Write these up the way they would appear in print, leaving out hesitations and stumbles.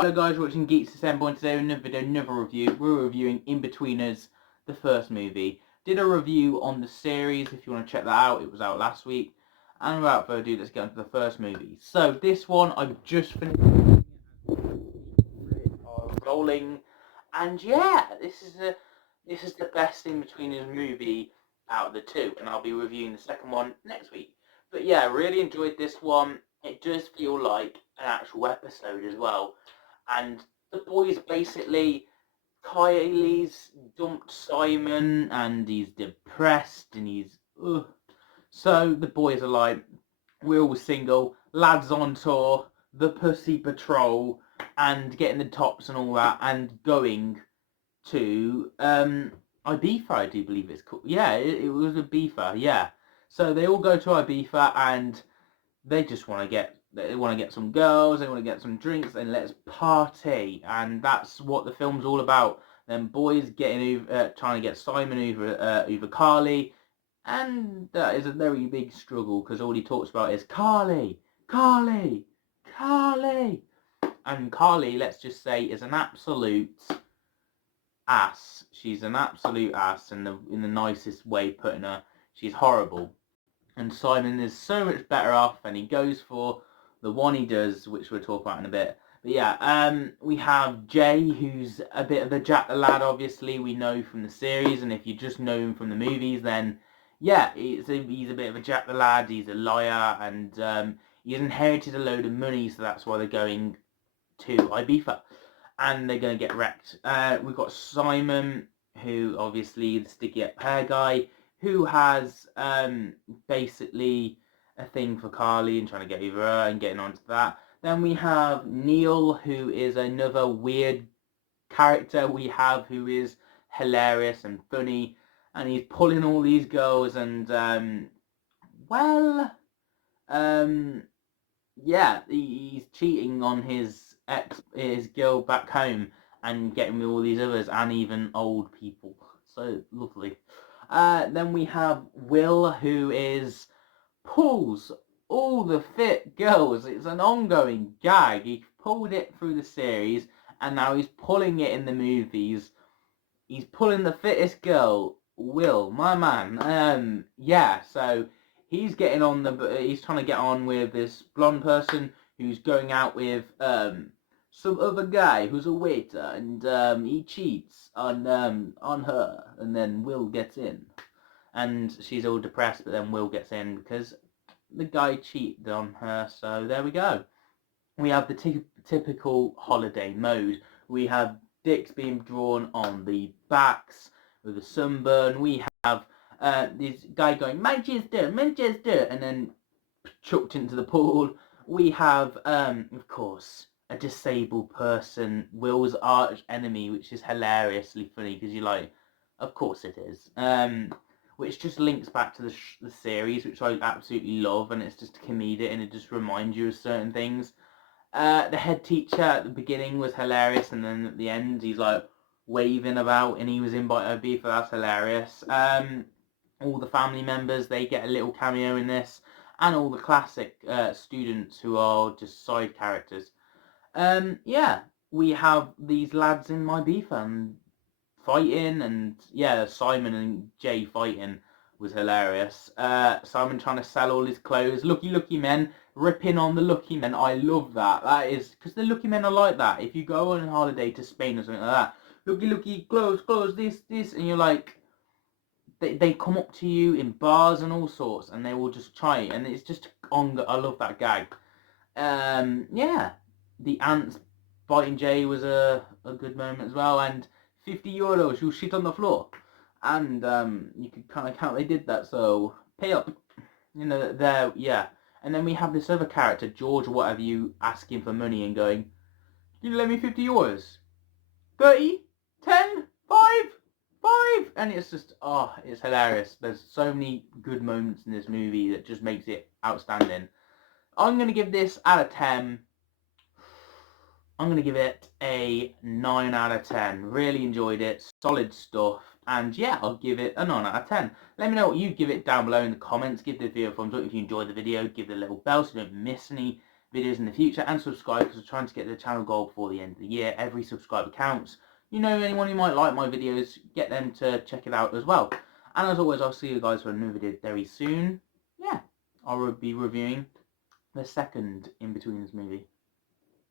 Hello guys, watching Geeks Assemble, and today another video, another review. We're reviewing Inbetweeners, the first movie. Did a review on the series if you want to check that out. It was out last week. And without further ado, let's get into the first movie. So this one I've just finished rolling, and yeah, this is the best Inbetweeners movie out of the two, and I'll be reviewing the second one next week. But yeah, really enjoyed this one. It does feel like an actual episode as well. And the boys basically, Kylie's dumped Simon and he's depressed and he's ugh. So the boys are like, we're all single, lads on tour, the Pussy Patrol, and getting the tops and all that, and going to Ibiza, I do believe it's called. Yeah, it was Ibiza, yeah. So they all go to Ibiza and they just want to get some girls, they want to get some drinks, and let's party. And that's what the film's all about. Them boys getting trying to get Simon over Carly, and that is a very big struggle because all he talks about is Carly, Carly, Carly, and Carly, let's just say, is an absolute ass. She's an absolute ass in the nicest way putting her. She's horrible. And Simon is so much better off, and he goes for the one he does, which we'll talk about in a bit. But yeah, we have Jay, who's a bit of a Jack the Lad, obviously, we know from the series, and if you just know him from the movies, then yeah, he's a bit of a Jack the Lad, he's a liar, and he's inherited a load of money, so that's why they're going to Ibiza, and they're going to get wrecked. We've got Simon, who obviously the sticky up hair guy, who has basically a thing for Carly and trying to get over her and getting onto that. Then we have Neil, who is another weird character we have, who is hilarious and funny, and he's pulling all these girls, and yeah, he's cheating on his girl back home and getting with all these others and even old people. So lovely. Then we have Will, who pulls all the fit girls. It's an ongoing gag. He pulled it through the series, and now he's pulling it in the movies. He's pulling the fittest girl, Will, my man. Yeah, so he's getting on he's trying to get on with this blonde person who's going out with some other guy who's a waiter, and he cheats on her, and then Will gets in, and she's all depressed, but then Will gets in because the guy cheated on her. So there we go. We have the typical holiday mode. We have dicks being drawn on the backs with a sunburn. We have this guy going Manchester, Manchester, and then chucked into the pool. We have, of course, a disabled person, Will's arch enemy, which is hilariously funny because you're like, of course it is. Which just links back to the series, which I absolutely love, and it's just comedic and it just reminds you of certain things. The head teacher at the beginning was hilarious, and then at the end he's like waving about, and he was in by Ibiza. That's hilarious. All the family members, they get a little cameo in this, and all the classic students who are just side characters. Yeah, we have these lads in Ibiza and fighting, and yeah, Simon and Jay fighting was hilarious. Simon trying to sell all his clothes. Lucky men, ripping on the lucky men. I love that. That is, because the lucky men are like that. If you go on holiday to Spain or something like that, lucky, clothes, this, and you're like, they come up to you in bars and all sorts, and they will just try, and it's just I love that gag. Yeah, the ants biting Jay was a good moment as well, and €50, you'll shit on the floor. And you could kind of count they did that, so pay up. You know, there, yeah. And then we have this other character, George or whatever, you asking for money and going, can you lend me €50? 30? 10? 5? 5? And it's just, oh, it's hilarious. There's so many good moments in this movie that just makes it outstanding. I'm going to give this out of 10. I'm going to give it a 9 out of 10. Really enjoyed it. Solid stuff. And yeah, I'll give it a 9 out of 10. Let me know what you give it down below in the comments. Give the video a thumbs up if you enjoyed the video. Give it a little bell so you don't miss any videos in the future, and subscribe, because we're trying to get the channel goal before the end of the year. Every subscriber counts. You know, anyone who might like my videos, get them to check it out as well. And as always, I'll see you guys for a new video very soon. Yeah, I'll be reviewing the second In-Betweeners movie.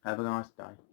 Have a nice day.